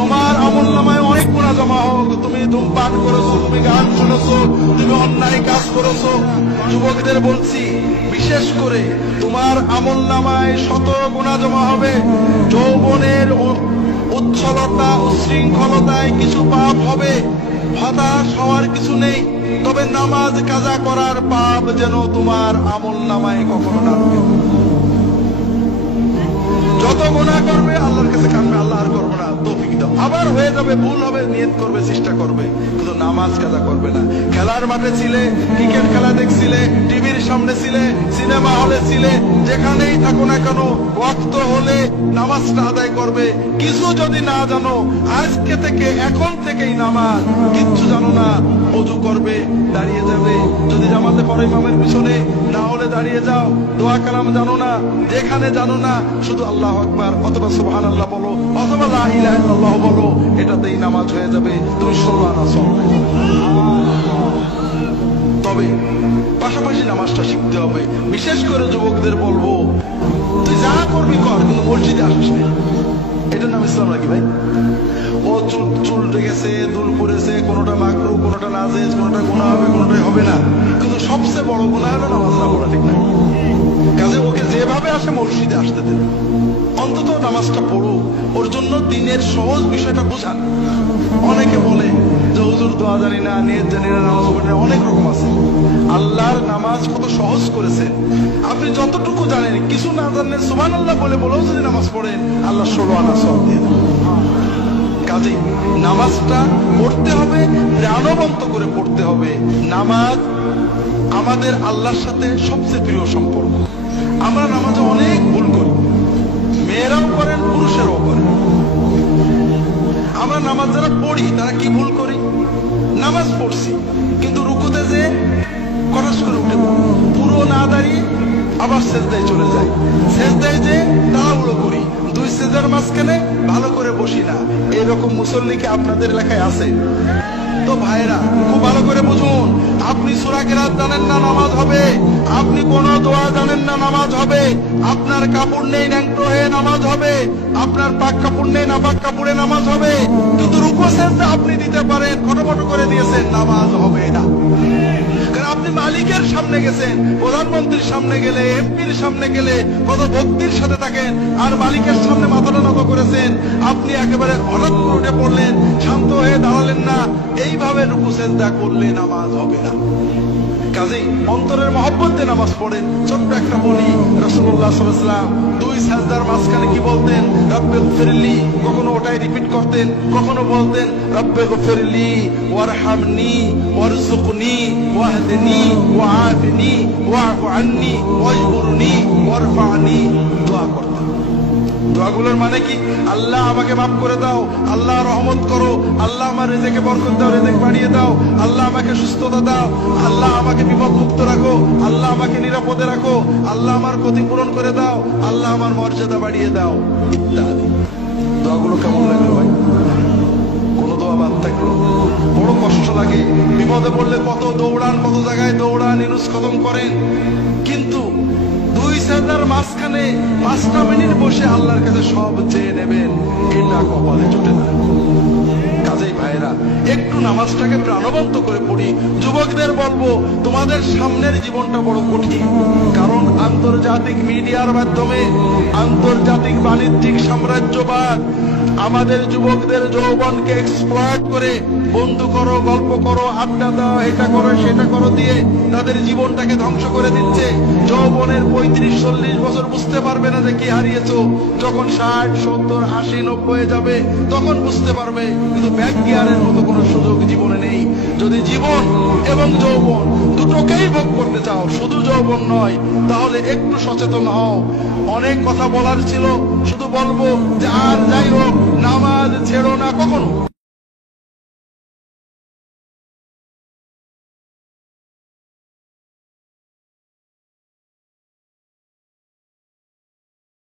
তোমার আমলনামায় অনেক গুনাহ জমা হোক। তুমি ধূমপান করেছো, তুমি গান শুনেছো, তুমি অন্যায় কাজ করেছো। যুবকদের বলছি, বিশেষ করে তোমার আমলনামায় শত গুনাহ জমা হবে। যৌবনের উচ্ছলতা, উচ্ছৃঙ্খলতায় কিছু পাপ হবে, হতাশ হওয়ার কিছু নেই। তবে নামাজ কাজা করার পাপ যেন তোমার আমলনামায় কখনো নামবে। যত গুনাহ করবে আল্লাহর কাছে কাঁদবে, আল্লাহ আর করবো না, তৌফিক দাও। আবার হয়ে যাবে, ভুল হবে, নিয়ত করবে, চেষ্টা করবে, কিন্তু নামাজ কাজা করবে না। খেলার মাঠে ছিলে, ক্রিকেট খেলা দেখছিলে, টিভির সামনে ছিলে, সিনেমা হলে ছিলে, যেখানেই থাকো না কেন ওয়াক্ত হলে নামাজটা আদায় করবে। কিছু যদি না জানো, আজকে থেকে, এখন থেকেই নামাজ। কিচ্ছু জানো না, ওযু করবে, দাঁড়িয়ে যাবে, যদি জামাতে পড়ে ইমামের পিছনে, না হলে দাঁড়িয়ে যাও। দোয়া কালাম জানো না, যেখানে জানো না, শুধু আল্লাহু আকবার অথবা সুবহানাল্লাহ বলো, অথবা লা ইলাহা ইল্লাল্লাহ বলো, এটাতেই নামাজ হয়ে যাবে। তুমি 16 আনা চলবে। তবে পাশাপাশি নামাজটা শিখতে হবে। বিশেষ করে যুবকদের বলবো, তুই যা করবি কর, কিন্তু মসজিদে আসিস না। এটার নাম ইসলাম নাকি ভাই? ও চুল গেছে, দুল পড়েছে, কোনোটা মাকরু, কোনোটা নাজেজ, কোনোটা গুনাহ হবে, কোনোটাই হবে না। কিন্তু সবচেয়ে বড় গুনাহ হলো নামাজ না পড়া, ঠিক না? কাজে ওকে যেভাবে আসে মসজিদে আসতে দেন, অন্তত নামাজটা পড়ুক। ওর জন্য দিনের সহজ বিষয়টা বোঝান। অনেকে বলে যে হুজুর দোয়া জানি না, নিয়ত জানি না, নামাজ পড়ি না, অনেক রকম আছে। আল্লাহর নামাজ কত সহজ করেছেন। আপনি যতটুকু জানেন, কিছু না জানেন, সুবহানাল্লাহ বলেও যদি নামাজ পড়েন, আল্লাহ 16 আনা সওয়াব দিয়ে দেন। কাজেই নামাজটা পড়তে হবে, প্রাণবন্ত করে পড়তে হবে। নামাজ আমাদের আল্লাহর সাথে সবচেয়ে প্রিয় সম্পর্ক। আমরা নামাজে অনেক ভুল করি, মেয়েরাও করেন, পুরুষেরাও করেন। আমরা নামাজ যারা পড়ি তারা কি ভুল করি? নামাজ পড়ছি, কিন্তু রুকুতে যে কটাস করে উঠে পড়ি, পুরো না দাঁড়িয়ে আবার সেজদায় চলে যাই। সেজদায় যে তাড়াহুড়ো করি, দুই সেজদার মাঝখানে ভালো করে বসি না। এরকম মুসল্লি কি আপনাদের এলাকায় আছে? তো ভাইরা, খুব ভালো করে বুঝুন, আপনি সূরা কেরাত জানেন না, নামাজ হবে। আপনি কোন দোয়া জানেন না, নামাজ হবে। আপনার কাপড় নেই, ন্যাংটো হয়ে নামাজ হবে। আপনার পাক কাপড় নেই, নাপাক কাপড়ে নামাজ হবে। কিন্তু রুকু সেজদা আপনি দিতে পারেন, খটোপটো করে দিয়েছেন, নামাজ হবে না। কারণ আপনি মালিকের সামনে গেছেন, প্রধানমন্ত্রীর সামনে গেলে, এমপির সামনে গেলে কত ভক্তির সাথে থাকেন, আর মালিকের সামনে মাথাটা নত করেছেন। আপনি একেবারে হঠাৎ করে উঠে পড়লেন, শান্ত হয়ে দাঁড়ালেন না। এইভাবে রুকু সেজদা করলে নামাজ হবে না। কাজেই অন্তরের মহব্বত দিয়ে নামাজ পড়েন। ছোট্ট একটা বলি, রাসূলুল্লাহ সাল্লাল্লাহু আলাইহি ওয়াসাল্লাম দুই সাজদার মাঝখানে কি বলতেন? রব্বে গফিরলি। কখনো ওটাই রিপিট করতেন, কখনো বলতেন রব্বে গফিরলি ওয়ারহামনি ওয়ারযুকনি ওয়াহদিনি ওয়াআফিনি ওয়া'ফু আন্নি ওয়াজবুরনি ওয়ারফা'নি। দোয়া করতেন। দোয়াগুলোর মানে কি? আল্লাহ আমাকে মাফ করে দাও, আল্লাহ রহমত করো, আল্লাহ আমার রিজিকে বরকত দাও, রিজিক বাড়িয়ে দাও, আল্লাহ আমাকে সুস্থতা দাও, আল্লাহ আমাকে বিপদ মুক্ত রাখো, আল্লাহ আমাকে নিরাপদে রাখো, আল্লাহ আমার ক্ষতিপূরণ করে দাও, আল্লাহ আমার মর্যাদা বাড়িয়ে দাও, ইত্যাদি। দোয়াগুলো কেমন লাগলো ভাই? কোন দোয়া বাদ থাকলো? বড় কষ্ট লাগে। বিপদে পড়লে কত দৌড়ান, কত জায়গায় দৌড়ান, ইনুস খতম করেন, কিন্তু দুই সাজদার মাঝখানে 5টা মিনিট বসে আল্লাহর কাছে সব চেয়ে নেবেন, এটা কপালে জুটে না। কাজেই ভাইরা, একটু নামাজটাকে প্রাণবন্ত করে পড়ি। যুবকদের বলবো, তোমাদের সামনের জীবনটা বড় কঠিন। কারণ আন্তর্জাতিক মিডিয়ার মাধ্যমে, আন্তর্জাতিক বাণিজ্যিক সাম্রাজ্যবাদ আমাদের যুবকদের যৌবনকে এক্সপ্লয়েট করে বন্ধু করো, গল্প করো, আড্ডা দাও, এটা করো, সেটা করো দিয়ে তাদের জীবনটাকে ধ্বংস করে দিচ্ছে। যৌবনের 35-40 বছর বুঝতে পারবে না যে কি হারিয়েছো। যখন 60, 70, 80, 90 যাবে তখন বুঝতে পারবে। কিন্তু ব্যাক গিয়ারের মতো কোনো সুযোগ জীবনে নেই। যদি জীবন এবং যৌবন দুটোকেই ভোগ করতে চাও, শুধু যৌবন নয়, তাহলে একটু সচেতন হও। অনেক কথা বলার ছিল, শুধু বলবো যে আর যাই হোক, নামাজ ছেড়ো না কখনো।